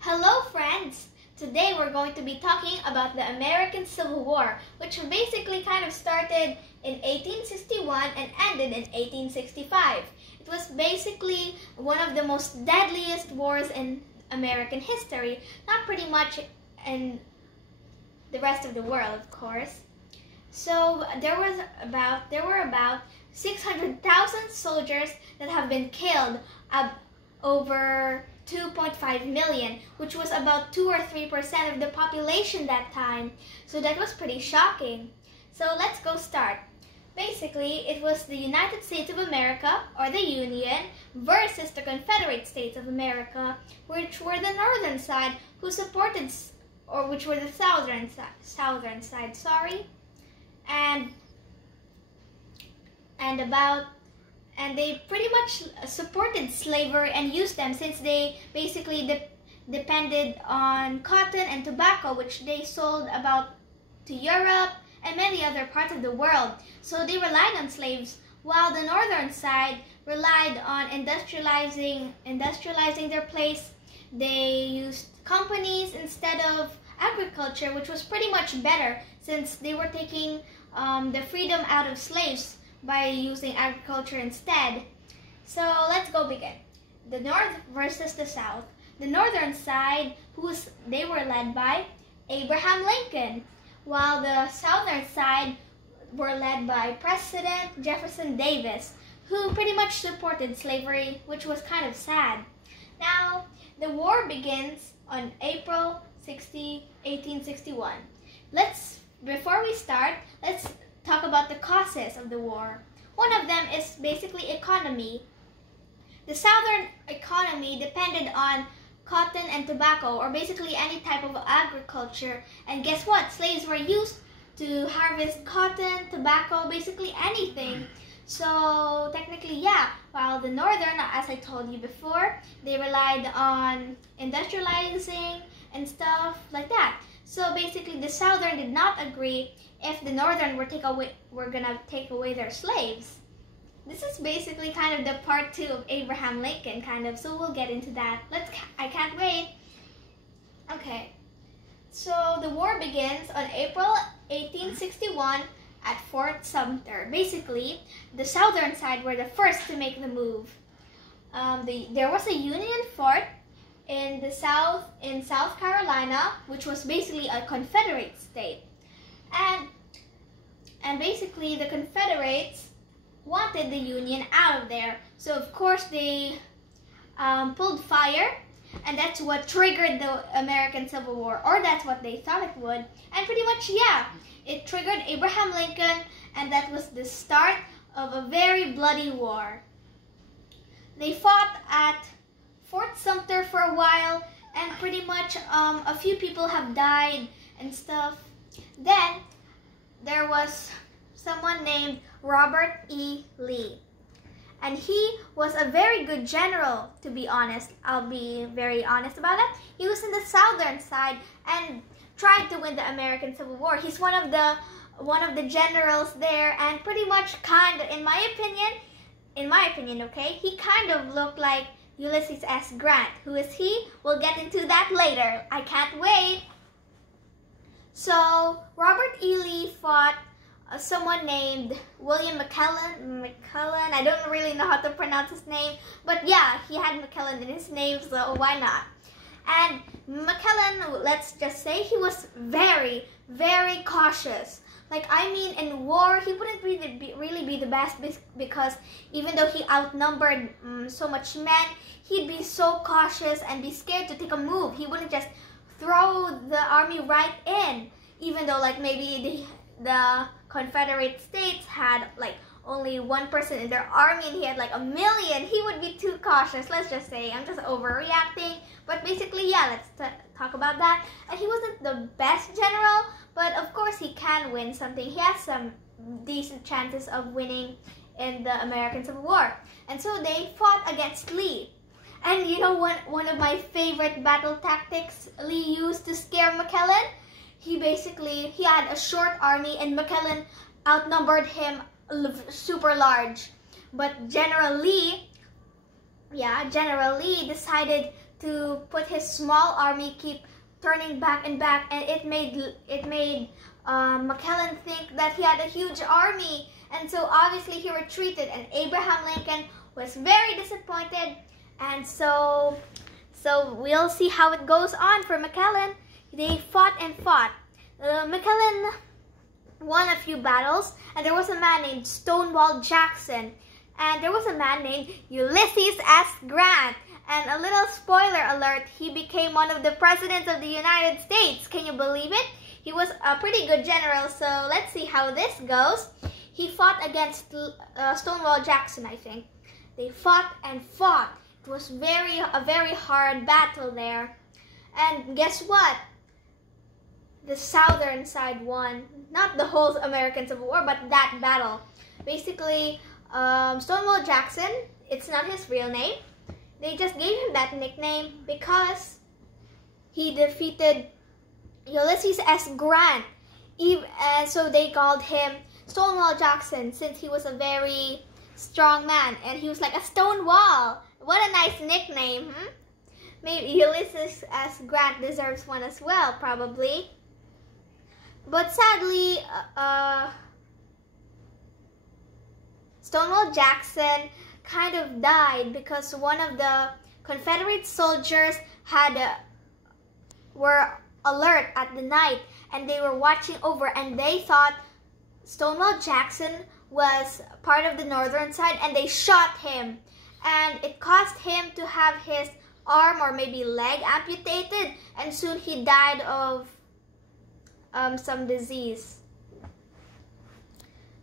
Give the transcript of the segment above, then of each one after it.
Hello friends! Today we're going to be talking about the American Civil War, which basically kind of started in 1861 and ended in 1865. It was basically one of the most deadliest wars in American history, not pretty much in the rest of the world, of course. So there were about 600,000 soldiers that have been killed, over 2.5 million, which was about 2 or 3% of the population that time. So that was pretty shocking. So let's go start. Basically, it was the United States of America, or the Union, versus the Confederate States of America, which were the northern side, who supported, or which were the southern side, sorry. And they pretty much supported slavery and used them, since they basically depended on cotton and tobacco, which they sold about to Europe and many other parts of the world. So they relied on slaves, while the northern side relied on industrializing their place. They used companies instead of agriculture, which was pretty much better, since they were taking the freedom out of slaves by using agriculture instead. So let's go begin. The North versus the South. The northern side, they were led by Abraham Lincoln, while the southern side were led by President Jefferson Davis, who pretty much supported slavery, which was kind of sad. Now, the war begins on April 60, 1861. Before we start, let's talk about the causes of the war. One of them is basically economy. The southern economy depended on cotton and tobacco, or basically any type of agriculture. And guess what? Slaves were used to harvest cotton, tobacco, basically anything. So technically, yeah, while the northern, as I told you before, they relied on industrializing and stuff like that. So basically, the southern did not agree if the northern were gonna take away their slaves. This is basically kind of the part 2 of Abraham Lincoln, kind of. So we'll get into that. I can't wait. Okay. So the war begins on April 1861 at Fort Sumter. Basically, the southern side were the first to make the move. There was a Union fort in South Carolina, which was basically a Confederate state. And basically the Confederates wanted the Union out of there. So of course they pulled fire, and that's what triggered the American Civil War, or that's what they thought it would. And pretty much, yeah, it triggered Abraham Lincoln, and that was the start of a very bloody war. They fought at Fort Sumter for a while, and pretty much a few people have died and stuff. Then there was someone named Robert E. Lee, and he was a very good general, to be honest. I'll be very honest about it. He was in the southern side and tried to win the American Civil War. He's one of the generals there, and pretty much in my opinion, okay, he kind of looked like Ulysses S. Grant. Who is he? We'll get into that later. I can't wait. So Robert E. Lee fought someone named William McClellan. I don't really know how to pronounce his name, but yeah, he had McClellan in his name, so why not? And McClellan, let's just say, he was very, very cautious. Like, I mean, in war, he wouldn't really be the best, because even though he outnumbered so much men, he'd be so cautious and be scared to take a move. He wouldn't just throw the army right in, even though like maybe the Confederate States had like only 1% in their army and he had like 1 million. He would be too cautious, let's just say. I'm just overreacting, but basically, yeah, let's talk about that. And he wasn't the best general, but of course he can win something. He has some decent chances of winning in the American Civil War. And so they fought against Lee. And you know one of my favorite battle tactics Lee used to scare McClellan? He had a short army, and McClellan outnumbered him super large. But General Lee decided to put his small army keep turning back and back, and it made McClellan think that he had a huge army, and so obviously he retreated, and Abraham Lincoln was very disappointed, and so we'll see how it goes on for McClellan. They fought and fought. McClellan won a few battles, and there was a man named Stonewall Jackson, and there was a man named Ulysses S. Grant. And a little spoiler alert, he became one of the presidents of the United States. Can you believe it? He was a pretty good general, so let's see how this goes. He fought against Stonewall Jackson, I think. They fought and fought. It was a very hard battle there. And guess what? The southern side won. Not the whole American Civil War, but that battle. Basically, Stonewall Jackson, it's not his real name. They just gave him that nickname because he defeated Ulysses S. Grant. So they called him Stonewall Jackson since he was a very strong man and he was like a stone wall. What a nice nickname, hmm? Maybe Ulysses S. Grant deserves one as well, probably. But sadly, Stonewall Jackson kind of died because one of the Confederate soldiers were alert at the night and they were watching over, and they thought Stonewall Jackson was part of the northern side, and they shot him, and it caused him to have his arm or maybe leg amputated, and soon he died of some disease.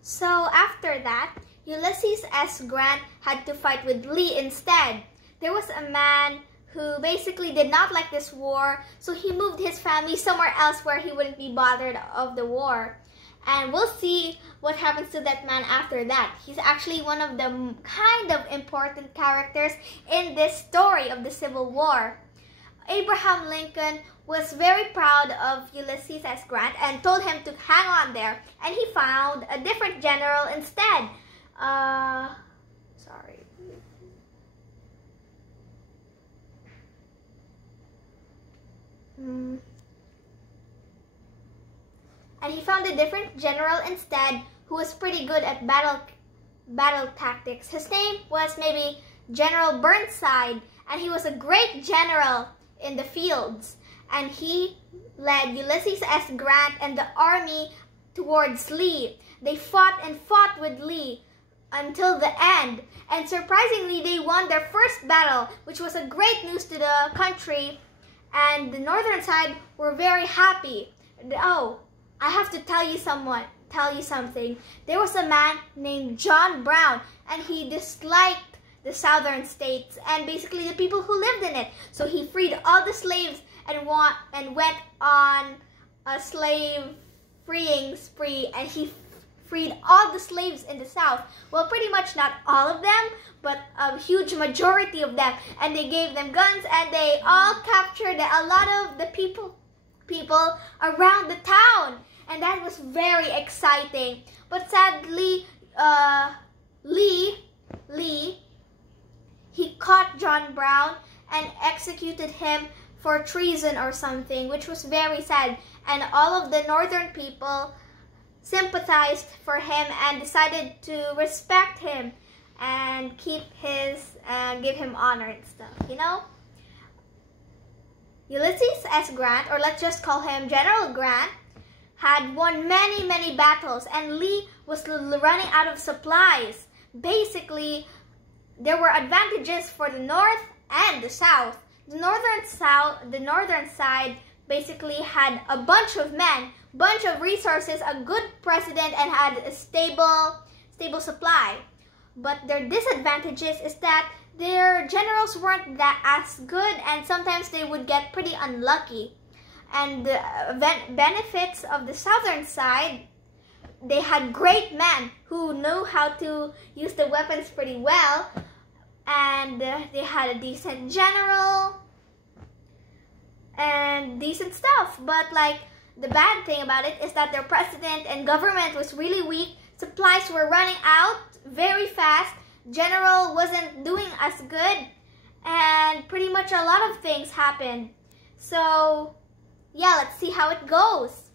So after that, Ulysses S. Grant had to fight with Lee instead. There was a man who basically did not like this war, so he moved his family somewhere else where he wouldn't be bothered of the war. And we'll see what happens to that man after that. He's actually one of the kind of important characters in this story of the Civil War. Abraham Lincoln was very proud of Ulysses S. Grant and told him to hang on there, and he found a different general instead. Sorry. And he found a different general instead who was pretty good at battle tactics. His name was maybe General Burnside, and he was a great general in the fields. And he led Ulysses S. Grant and the army towards Lee. They fought and fought with Lee until the end, and surprisingly they won their first battle, which was a great news to the country, and the northern side were very happy. Oh, I have to tell you something. There was a man named John Brown, and he disliked the southern states and basically the people who lived in it. So he freed all the slaves and went on a slave freeing spree, and he freed all the slaves in the South. Well, pretty much not all of them, but a huge majority of them. And they gave them guns, and they all captured a lot of the people around the town. And that was very exciting. But sadly, Lee, he caught John Brown and executed him for treason or something, which was very sad. And all of the northern people sympathized for him and decided to respect him and give him honor and stuff, you know? Ulysses S. Grant, or let's just call him General Grant, had won many battles, and Lee was running out of supplies. Basically, there were advantages for the North and the South. The northern side basically had a bunch of men, bunch of resources, a good president, and had a stable supply. But their disadvantages is that their generals weren't that as good, and sometimes they would get pretty unlucky. And the benefits of the southern side, they had great men who knew how to use the weapons pretty well, and they had a decent general and decent stuff. But like, the bad thing about it is that their president and government was really weak. Supplies were running out very fast. General wasn't doing as good, and pretty much a lot of things happened. So yeah, let's see how it goes.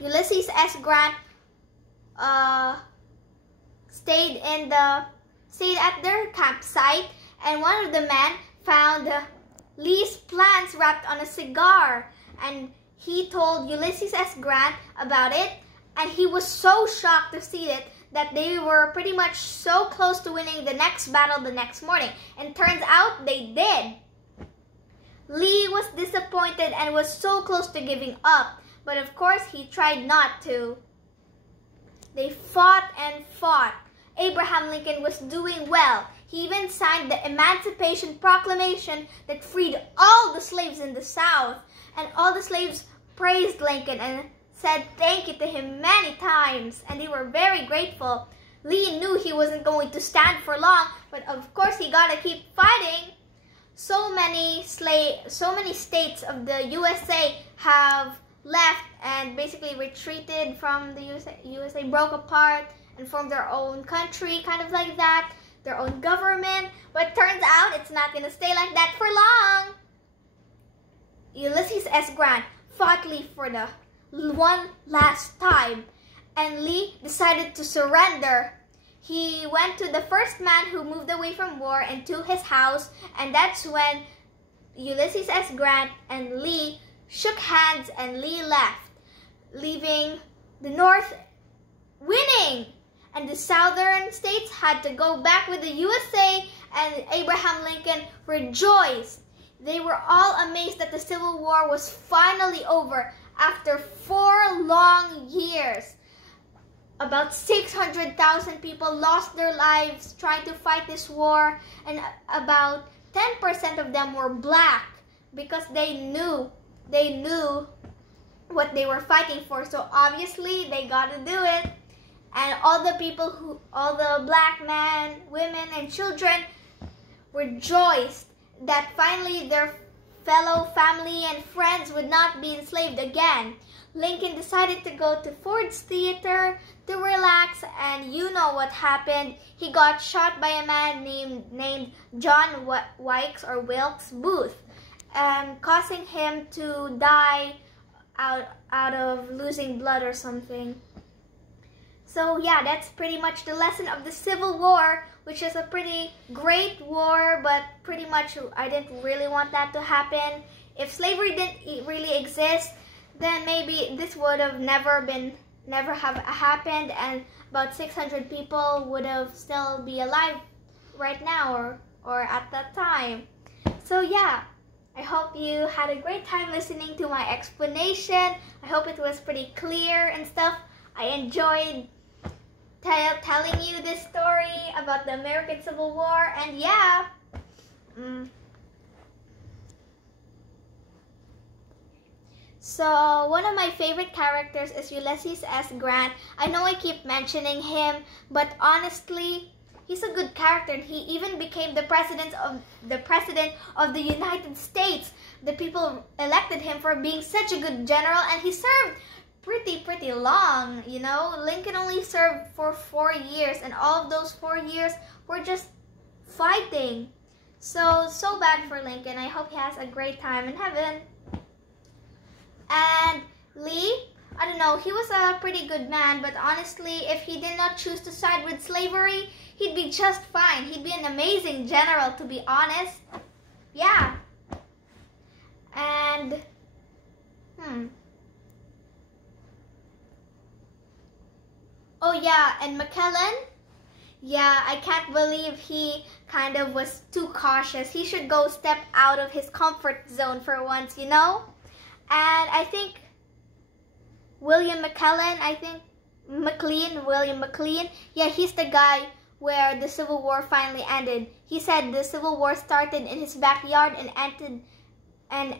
Ulysses S. Grant stayed at their campsite, and one of the men found Lee's plans wrapped on a cigar, and he told Ulysses S. Grant about it, and he was so shocked to see it that they were pretty much so close to winning the next battle the next morning, and turns out they did. Lee was disappointed and was so close to giving up, but of course he tried not to. They fought and fought. Abraham Lincoln was doing well. He even signed the Emancipation Proclamation that freed all the slaves in the South, and all the slaves praised Lincoln and said thank you to him many times, and they were very grateful. Lee knew he wasn't going to stand for long, but of course he gotta keep fighting. So many states of the USA have left and basically retreated from the USA, broke apart and formed their own country, kind of like that, their own government. But turns out it's not gonna stay like that for long. Ulysses S. Grant fought Lee for the one last time, and Lee decided to surrender. He went to the first man who moved away from war and to his house, and that's when Ulysses S. Grant and Lee shook hands, and Lee left, leaving the North winning, and the Southern states had to go back with the USA, and Abraham Lincoln rejoiced. They were all amazed that the Civil War was finally over after 4 long years. About 600,000 people lost their lives trying to fight this war, and about 10% of them were black because they knew what they were fighting for. So obviously they got to do it. And all the black men, women, and children rejoiced that finally their fellow family and friends would not be enslaved again. Lincoln decided to go to Ford's Theater to relax, and you know what happened. He got shot by a man named John Wilkes Booth, and causing him to die out of losing blood or something. So yeah, that's pretty much the lesson of the Civil War, which is a pretty great war, but pretty much I didn't really want that to happen. If slavery didn't really exist, then maybe this would have never have happened, and about 600 people would have still be alive right now or at that time. So yeah, I hope you had a great time listening to my explanation. I hope it was pretty clear and stuff. I enjoyed telling you this story about the American Civil War, and yeah. So one of my favorite characters is Ulysses S. Grant. I know I keep mentioning him, but honestly, he's a good character, and he even became the president of the United States. The people elected him for being such a good general, and he served pretty long, you know. Lincoln only served for 4 years, and all of those 4 years were just fighting. So bad for Lincoln. I hope he has a great time in heaven. And Lee, I don't know, he was a pretty good man, but honestly, if he did not choose to side with slavery, he'd be just fine. He'd be an amazing general, to be honest. Yeah. And, oh yeah, and McClellan, yeah, I can't believe he kind of was too cautious. He should go step out of his comfort zone for once, you know? And I think William McLean, yeah, he's the guy where the Civil War finally ended. He said the Civil War started in his backyard and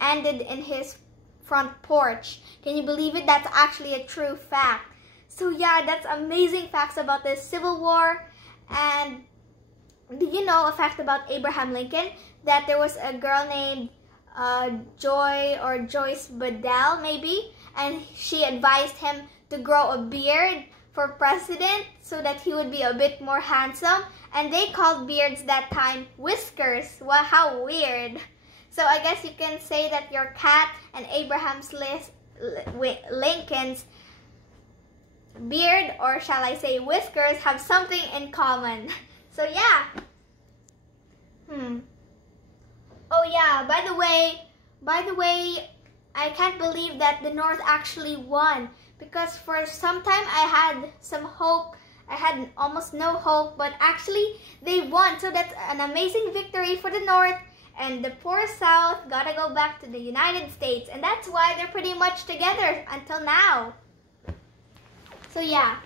ended in his front porch. Can you believe it? That's actually a true fact. So yeah, that's amazing facts about the Civil War. And did you know a fact about Abraham Lincoln? That there was a girl named Joyce Bedell, maybe, and she advised him to grow a beard for president so that he would be a bit more handsome, and they called beards that time whiskers. Wow, how weird. So I guess you can say that your cat and Abraham Lincoln's beard, or shall I say whiskers, have something in common. So yeah. Oh yeah, by the way, I can't believe that the North actually won, because for some time I had some hope. I had almost no hope, but actually they won. So that's an amazing victory for the North, and the poor South gotta go back to the United States, and that's why they're pretty much together until now. So yeah.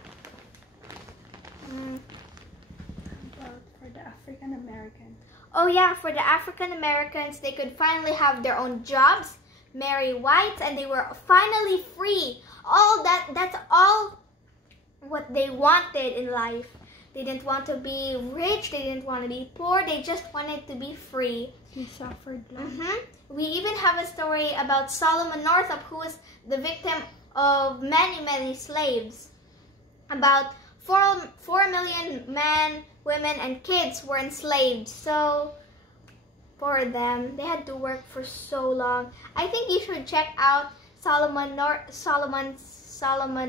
About for the African Americans. Oh yeah, for the African Americans, they could finally have their own jobs, marry whites, and they were finally free. That's all what they wanted in life. They didn't want to be rich, they didn't want to be poor, they just wanted to be free. He suffered long. We even have a story about Solomon Northup, who was the victim of many slaves. About 4 million men, women, and kids were enslaved. So for them, they had to work for so long. I think you should check out Solomon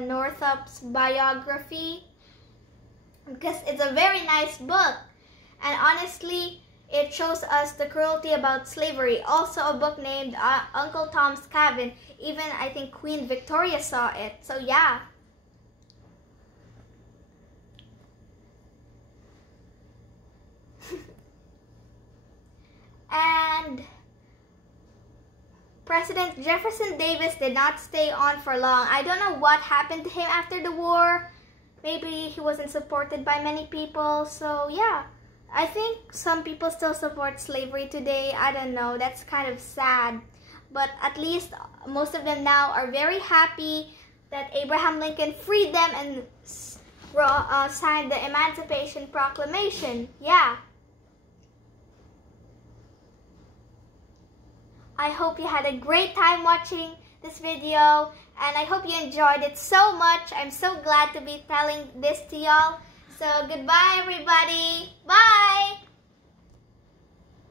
Northup's biography, because it's a very nice book, and honestly it shows us the cruelty about slavery. Also a book named Uncle Tom's Cabin. Even I think Queen Victoria saw it. So yeah. And President Jefferson Davis did not stay on for long. I don't know what happened to him after the war. Maybe he wasn't supported by many people. So yeah, I think some people still support slavery today. I don't know, that's kind of sad. But at least most of them now are very happy that Abraham Lincoln freed them and signed the Emancipation Proclamation. Yeah. I hope you had a great time watching this video, and I hope you enjoyed it so much. I'm so glad to be telling this to y'all. So goodbye everybody. Bye!